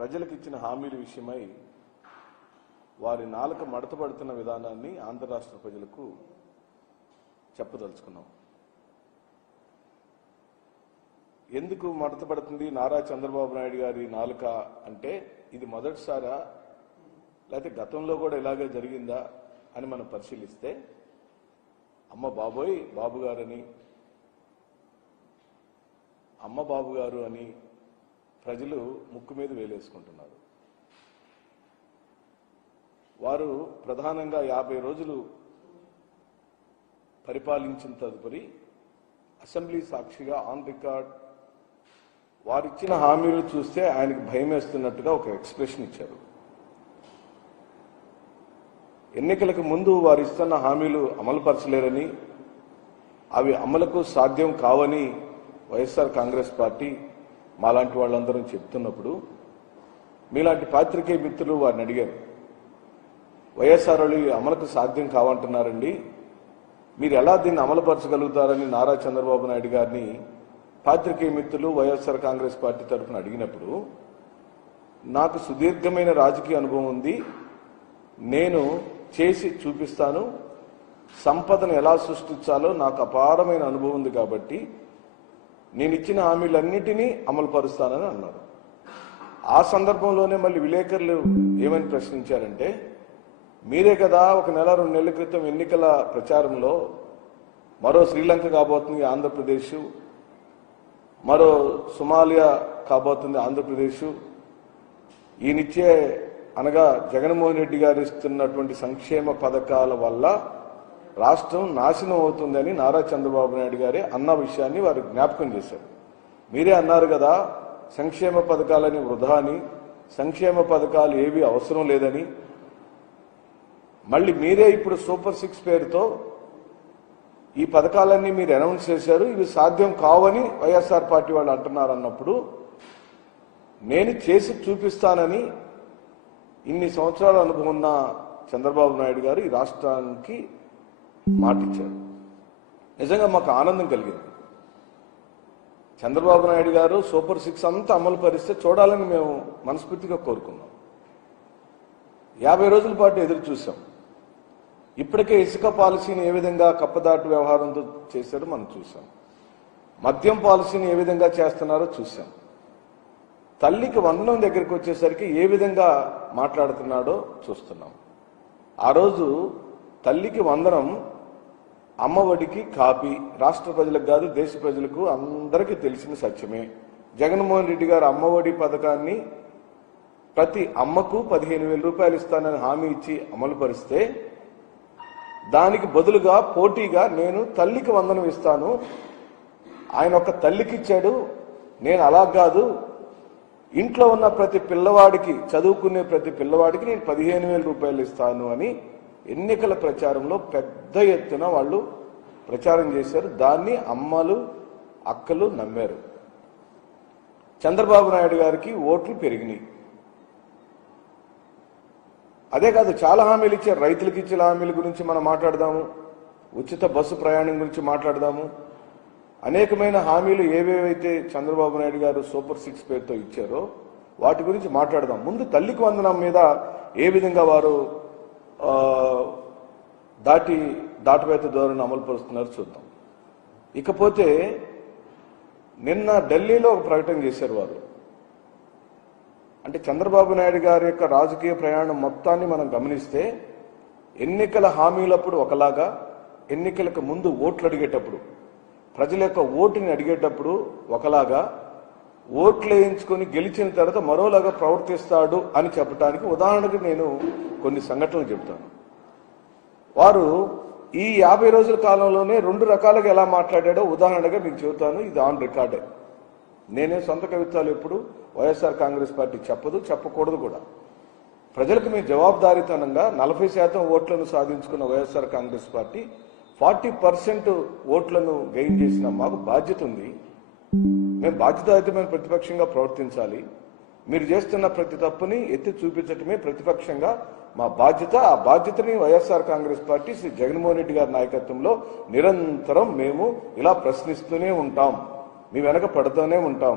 ప్రజలకు ఇచ్చిన హామీల విషయమై వారి నాలుక మడతపడుతున్న విధానాన్ని ఆంధ్ర రాష్ట్ర ప్రజలకు చెప్పదలుచుకున్నాం. ఎందుకు మడతపడుతుంది నారా చంద్రబాబు నాయుడు గారి నాలుక అంటే ఇది మొదటిసారా లేకపోతే గతంలో కూడా ఇలాగే జరిగిందా అని మనం పరిశీలిస్తే అమ్మ బాబోయ్ బాబు గారని అమ్మ బాబు గారు అని ప్రజలు ముక్కు మీద వేలేసుకుంటున్నారు. వారు ప్రధానంగా 50 రోజులు పరిపాలించిన తదుపరి అసెంబ్లీ సాక్షిగా ఆన్ రికార్డ్ వారిచ్చిన హామీలు చూస్తే ఆయనకు భయం వేస్తున్నట్టుగా ఒక ఎక్స్ప్రెషన్ ఇచ్చారు. ఎన్నికలకు ముందు వారు ఇస్తున్న హామీలు అమలుపరచలేరని అవి అమలుకు సాధ్యం కావని వైఎస్ఆర్ కాంగ్రెస్ పార్టీ మాలాంటి వాళ్ళందరూ చెప్తున్నప్పుడు మీలాంటి పాత్రికేయ మిత్రులు వారిని అడిగారు, వైఎస్ఆర్ అమలుకు సాధ్యం కావంటున్నారండి, మీరు ఎలా దీన్ని అమలుపరచగలుగుతారని నారా చంద్రబాబు నాయుడు గారిని పాత్రికేయ మిత్రులు వైఎస్ఆర్ కాంగ్రెస్ పార్టీ తరఫున అడిగినప్పుడు నాకు సుదీర్ఘమైన రాజకీయ అనుభవం ఉంది, నేను చేసి చూపిస్తాను, సంపదను ఎలా సృష్టించాలో నాకు అపారమైన అనుభవం ఉంది కాబట్టి నేను ఇచ్చిన హామీలన్నిటినీ అమలుపరుస్తానని అన్నారు. ఆ సందర్భంలోనే మళ్ళీ విలేకరులు ఏమని ప్రశ్నించారంటే, మీరే కదా 1 నెల 2 నెలల క్రితం ఎన్నికల ప్రచారంలో మరో శ్రీలంక కాబోతుంది ఆంధ్రప్రదేశ్, మరో సోమాలియా కాబోతుంది ఆంధ్రప్రదేశ్, ఈయనిచ్చే అనగా జగన్మోహన్ రెడ్డి గారు ఇస్తున్నటువంటి సంక్షేమ పథకాల వల్ల రాష్ట్రం నాశనం అవుతుందని నారా చంద్రబాబు నాయుడు గారే అన్న విషయాన్ని వారు జ్ఞాపకం చేశారు. మీరే అన్నారు కదా సంక్షేమ పథకాలని వృధా అని, సంక్షేమ పథకాలు ఏవి అవసరం లేదని, మళ్ళీ మీరే ఇప్పుడు సూపర్ 6 పేరుతో ఈ పథకాలన్నీ మీరు అనౌన్స్ చేశారు, ఇవి సాధ్యం కావని వైఎస్ఆర్ పార్టీ వాళ్ళు అంటున్నారు. అన్నప్పుడు నేను చేసి చూపిస్తానని ఇన్ని సంవత్సరాల అనుభవం ఉన్న చంద్రబాబు నాయుడు గారు ఈ రాష్ట్రానికి మాటిచ్చారు. నిజంగా మాకు ఆనందం కలిగింది. చంద్రబాబు నాయుడు గారు సూపర్ 6 అంతా అమలు పరిస్తే చూడాలని మేము మనస్ఫూర్తిగా కోరుకున్నాం. 50 రోజుల పాటు ఎదురు చూసాం. ఇప్పటికే ఇసుక పాలసీని ఏ విధంగా కప్పదాటు వ్యవహారంతో చేశారో మనం చూసాం. మద్యం పాలసీని ఏ విధంగా చేస్తున్నారో చూసాం. తల్లికి వందనం దగ్గరికి వచ్చేసరికి ఏ విధంగా మాట్లాడుతున్నాడో చూస్తున్నాం. ఆ రోజు తల్లికి వందనం అమ్మఒడికి కాపీ రాష్ట్ర ప్రజలకు కాదు దేశ ప్రజలకు అందరికీ తెలిసిన సత్యమే. జగన్మోహన్ రెడ్డి గారు అమ్మఒడి పథకాన్ని ప్రతి అమ్మకు 15,000 రూపాయలు ఇస్తానని హామీ ఇచ్చి అమలు పరిస్తే దానికి బదులుగా పోటీగా నేను తల్లికి వందనం ఇస్తాను, ఆయన ఒక తల్లికి ఇచ్చాడు, నేను అలా కాదు ఇంట్లో ఉన్న ప్రతి పిల్లవాడికి చదువుకునే ప్రతి పిల్లవాడికి నేను 15,000 రూపాయలు ఇస్తాను అని ఎన్నికల ప్రచారంలో పెద్ద ఎత్తున వాళ్ళు ప్రచారం చేశారు. దాన్ని అమ్మలు అక్కలు నమ్మారు. చంద్రబాబు నాయుడు గారికి ఓట్లు పెరిగినాయి. అదే కాదు చాలా హామీలు ఇచ్చారు. రైతులకు ఇచ్చిన హామీల గురించి మనం మాట్లాడదాము, ఉచిత బస్సు ప్రయాణం గురించి మాట్లాడదాము, అనేకమైన హామీలు ఏవేవైతే చంద్రబాబు నాయుడు గారు సూపర్ 6 పేరుతో ఇచ్చారో వాటి గురించి మాట్లాడదాం. ముందు తల్లికి వందనం మీద ఏ విధంగా వారు దాటవేత ధోరణి అమలు పరుస్తున్నారో చూద్దాం. ఇకపోతే నిన్న ఢిల్లీలో ఒక ప్రకటన చేశారు వారు. అంటే చంద్రబాబు నాయుడు గారి యొక్క రాజకీయ ప్రయాణం మొత్తాన్ని మనం గమనిస్తే ఎన్నికల హామీలప్పుడు ఒకలాగా, ఎన్నికలకు ముందు ఓట్లు అడిగేటప్పుడు ప్రజల యొక్క ఓటుని అడిగేటప్పుడు ఒకలాగా, ఓట్లు వేయించుకొని గెలిచిన తర్వాత మరోలాగా ప్రవర్తిస్తాడు అని చెప్పడానికి ఉదాహరణకు నేను కొన్ని సంఘటనలు చెప్తాను. వారు ఈ 50 రోజుల కాలంలోనే 2 రకాలుగా ఎలా మాట్లాడాడో ఉదాహరణగా మీకు చెబుతాను. ఇది ఆన్ రికార్డే. నేనే సొంత కవిత్వాలు ఎప్పుడు వైఎస్ఆర్ కాంగ్రెస్ పార్టీ చెప్పదు, చెప్పకూడదు కూడా. ప్రజలకు మేము జవాబుదారీతనంగా 40% ఓట్లను సాధించుకున్న వైఎస్ఆర్ కాంగ్రెస్ పార్టీ 40% ఓట్లను గెయిన్ చేసిన మాకు బాధ్యత ఉంది. మేము బాధ్యతాయుతమైన ప్రతిపక్షంగా ప్రవర్తించాలి. మీరు చేస్తున్న ప్రతి తప్పుని ఎత్తి చూపించటమే ప్రతిపక్షంగా మా బాధ్యత. ఆ బాధ్యతని వైఎస్ఆర్ కాంగ్రెస్ పార్టీ శ్రీ జగన్మోహన్ రెడ్డి గారి నాయకత్వంలో నిరంతరం మేము ఇలా ప్రశ్నిస్తూనే ఉంటాం, మీ వెనక పడుతూనే ఉంటాం.